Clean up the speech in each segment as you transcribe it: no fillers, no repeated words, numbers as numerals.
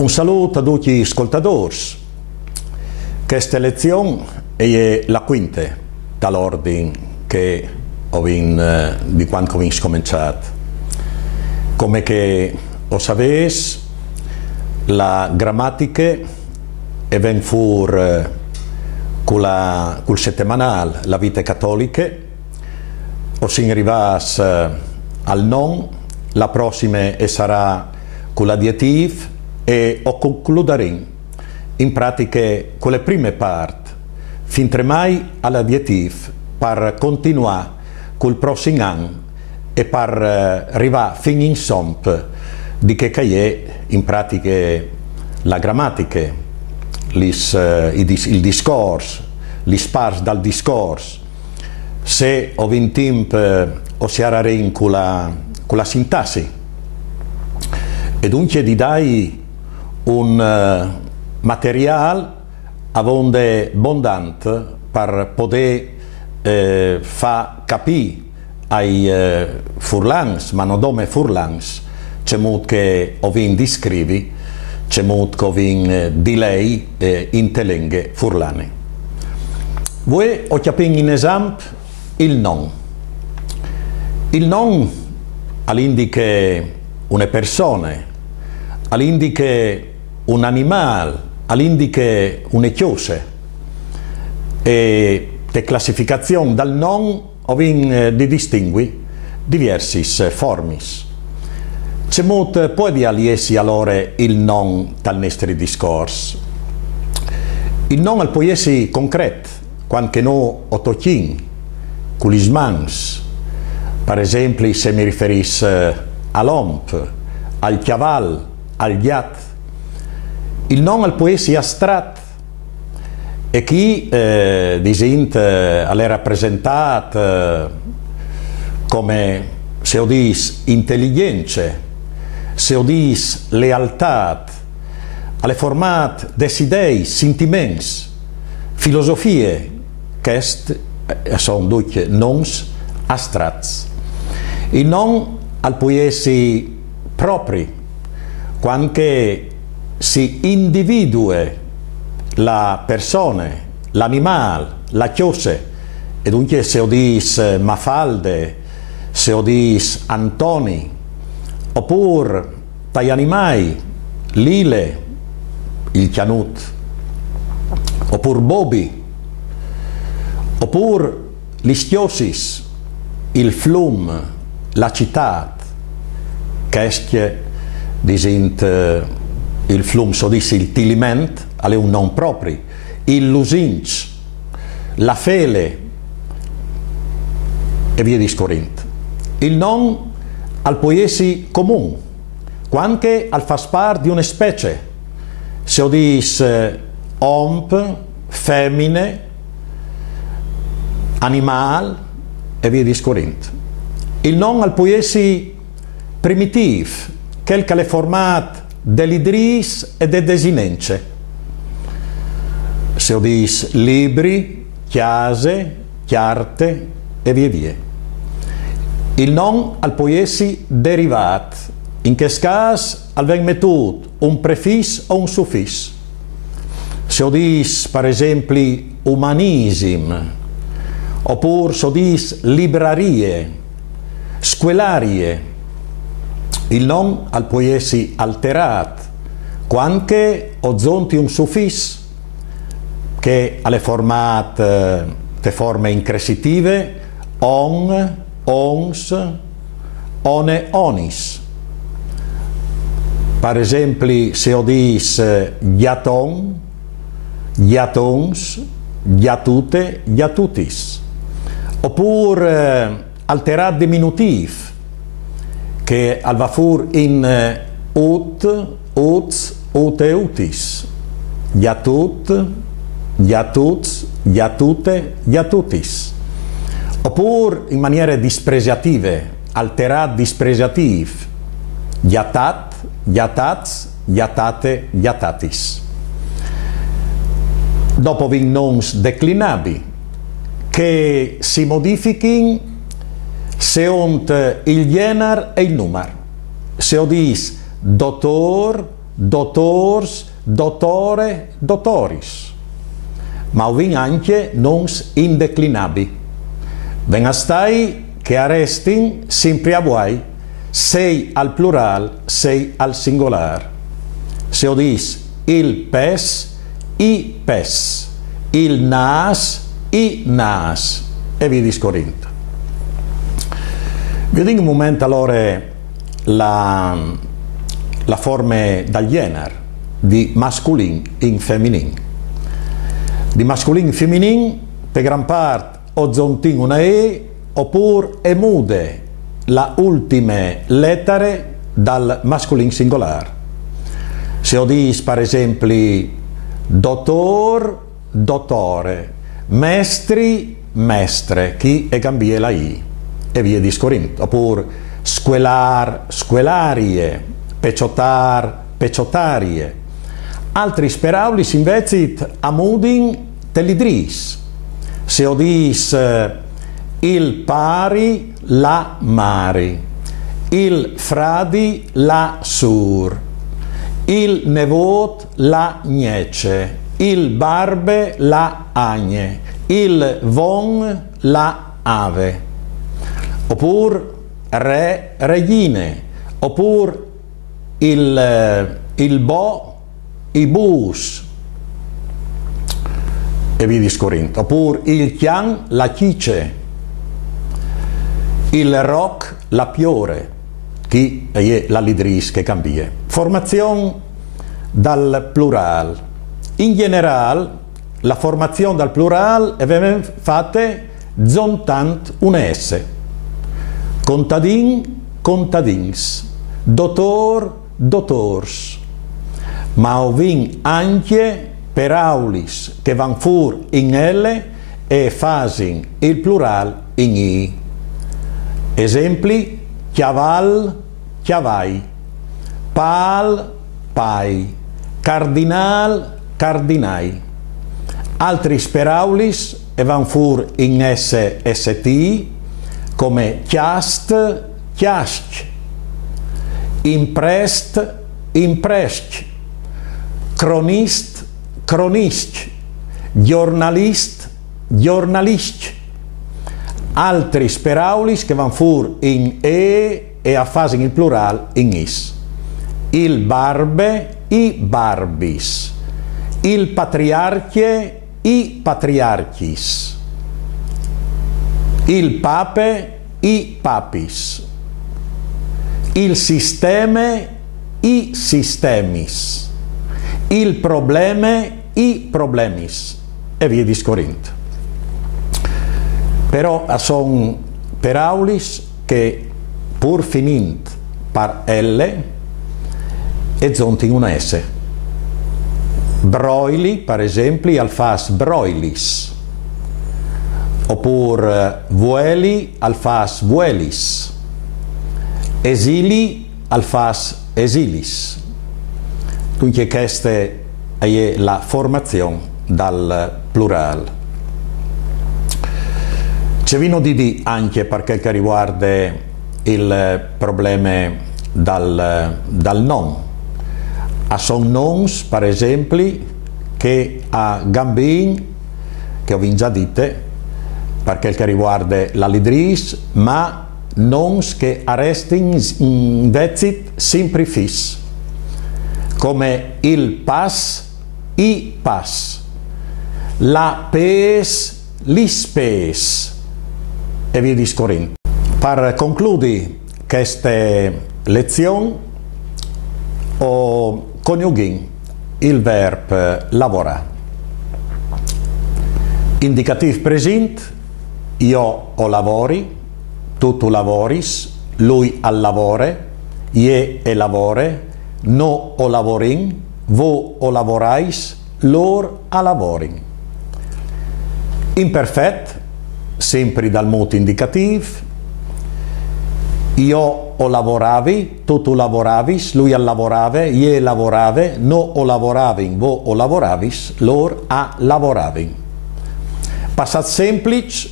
Un saluto a tutti gli ascoltatori. Questa lezione è la quinta dall'ordine che di quando ho cominciato. Come che lo sapete, la grammatica viene fuori col settimanale La Vita Cattolica, o si arriva al non, la prossima sarà con l'adjetivo e o concluderemo in pratica con le prime parti, finché mai all'adjetivo, per continuare col prossimo anno e per arrivare fino in somp di che è in pratica la grammatica, il discorso, gli spars dal discorso, se ho in tempo o si arraremo con la sintassi. E dunque di dai un materiale abbondante per poter far capire ai furlans, ma non come furlans, c'è molto che ho di scrivi, c'è molto che ho di lei in te lingue furlane. Voi ho capito in esempio il non. Il non all'indica una persona, all'indica un animale, all'indica una chiose. E la classificazione dal non ho di distinguere diverse forme. C'è molto può di aliesi allora il non dal nostro discorso. Il non può essere concreto, quando noi ottochin, con gli mans. Per esempio, se mi riferisco all'omp, al chiaval, al gat. Il non può essere astratto e chi è rappresentato come, se ho dis, intelligenze, se ho dis, lealtà, alle formate desideri, sentimenti, filosofie, che sono dunque non astratti. Il non può essere proprio, quando si individua la persona, l'animale, la chiose, e dunque se ho dis Mafalde, se ho dis Antoni, oppure dagli animali, l'ile, il chianut, oppure Bobby, oppure l'ischiosis, il flum, la città, che il flum so dice il tiliment, è un non proprio, il lusinc, la fele e via discorrendo. Il non può essere comune, quando fa parte di una specie, se ho dice omp, femmine, animale e via discorrendo. Il non può essere primitivo, che è formato dell'idris e del desinenze. Se ho dice libri, chiase, chiarte e via via. Il non può essere derivato, in che caso viene mettuto un prefisso o un suffisso. Se ho dice, per esempio, umanism, oppure se ho dice librarie, scuolarie, il non può essere alterato quando ho zonti un suffisso che alle formate te forme incresitive on, ons, one, onis. Per esempio, se ho dice giaton, giatons, giatute, giatutis. Oppure alterato diminutivo, che va fuori in ut, uts, ute, utis, giatut, giatuts, giatute, giatutis. Oppure in maniera dispregiativa, alterato dispregiativo, giatat, giatats, giatate, giatatis. Dopo vi non declinabili, che si modifichino secondo il genere e il numero. Se ho dis dottor, dottors, dottore, dottoris. Ma ovin anche nons indeclinabi. Ven astai che arrestin sempre a vuoi, sei al plural, sei al singolar. Se odis il pes, i pes, il nas, i nas, e via discorrendo. Vediamo un momento allora la forma dal genere di masculin in feminin. Di masculin in feminin, per gran parte, o zontin una E, oppure è mude la ultime lettere dal masculin singolare. Se ho dis, per esempio, dottor, dottore, mestri, mestre, chi e cambie la I, e via discorrendo. Oppure squelar, squelarie, peciotar, peciotarie. Altri speraulis invece amudin telidris. Se ho dis il pari, la mari, il fradi, la sur, il nevot, la niece, il barbe, la agne, il von, la ave, oppure re, regine, oppure il bo, i bus, e via discorrendo, oppure il chian, la chice, il roc, la piore, chi è la lidris che cambia. Formazione dal plural. In generale, la formazione dal plural è fatta zontant un S. Contadin, contadins. Dottor, dottors. Ma ovin anche per aulis che van fur in L e fasin il plural in I. Esempi: chiaval, chiavai, pal, pai, cardinal, cardinai. Altri speraulis e van fur in ST come chiast, chiasc, imprest, impresc, cronist, cronisc, giornalist, giornalisc. Altri speraulis che van fur in e a fase il plural in is. Il barbe, i barbis. Il patriarche, i patriarchis. Il pape, i papis. Il sisteme, i sistemis. Il probleme, i problemis. E via discorrendo. Però sono peraulis che pur finint per L e zontin una S. Broili, per esempio, al fas broilis. Oppure vueli al fas vuelis. Esili al fas esilis. Dunque questa è la formazione dal plural. C'è vino di D anche per quel che riguarda il problema dal non. A son nons, per esempio, che a gambin, che ho già dite, per quel che riguarda la lidris, ma nons che arrestin invece sempre fis, come il pas, i pas, la pes, l'ispes, e via discorrendo. Per concludere questa lezione, ho coniughin il verbo lavorare. Indicativ present, io ho lavori, tu lavoris, lui al lavore, ie e lavore, no o lavorin, vo o lavorais, lor a lavorin. Imperfetto, sempre dal modo indicativo, io o lavoravi, tu lavoravis, lui al lavorave, ie lavorave, no o lavoravin, vo o lavoravis, lor a lavoravin. Passato semplice,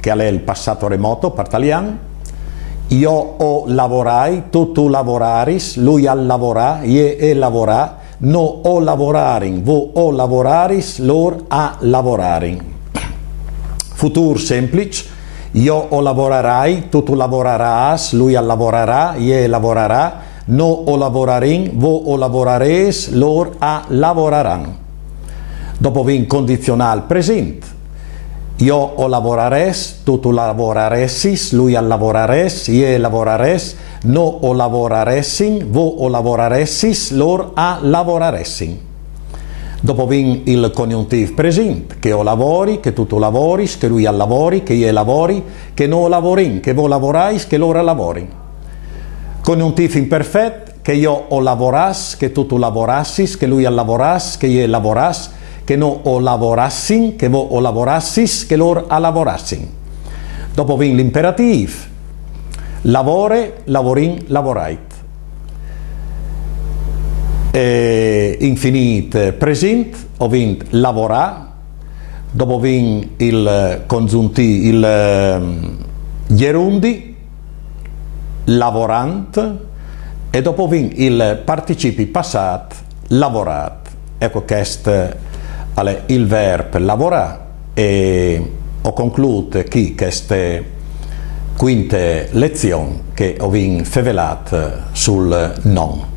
che è il passato remoto per italiano, Io o lavorai, tu lavoraris, lui al lavorà, ie e lavorà, no o lavorarin, vo o lavoraris, lor a lavorarin. Futur semplice, io o lavorarai, tu lavorarás, lui al lavorarà, ie lavorarà, no o lavorarin, vo o lavorares, lor a lavoraran. Dopo vin condizionale presente. Io o lavorares, tu lavoraressis, lui al lavorares, ie lavorares, no o lavoraressin, vo o lavoraressis, lor a lavoraressin. Dopo vin il congiuntivo presente, che o lavori, che tu lavoris, che lui al lavori, che ie lavori, che no lavorin, che vo lavorais, che loro lavori. Congiuntivo imperfetto, che io o lavoras, che tu lavorassis, che lui al lavoras, che ie lavoras, che no o lavorassin, che vo o lavorassis, che lor a lavorassin. Dopo vin l'imperativo, lavore, lavorin, lavorait. Infinite present, ho vinto lavorà, dopo vin il congiuntivo, il gerundi, lavorant, e dopo vin il participi passato, lavorat. Ecco questo è il verbo lavorare, e ho concluso qui questa quinta lezione che ho fevelat sul non.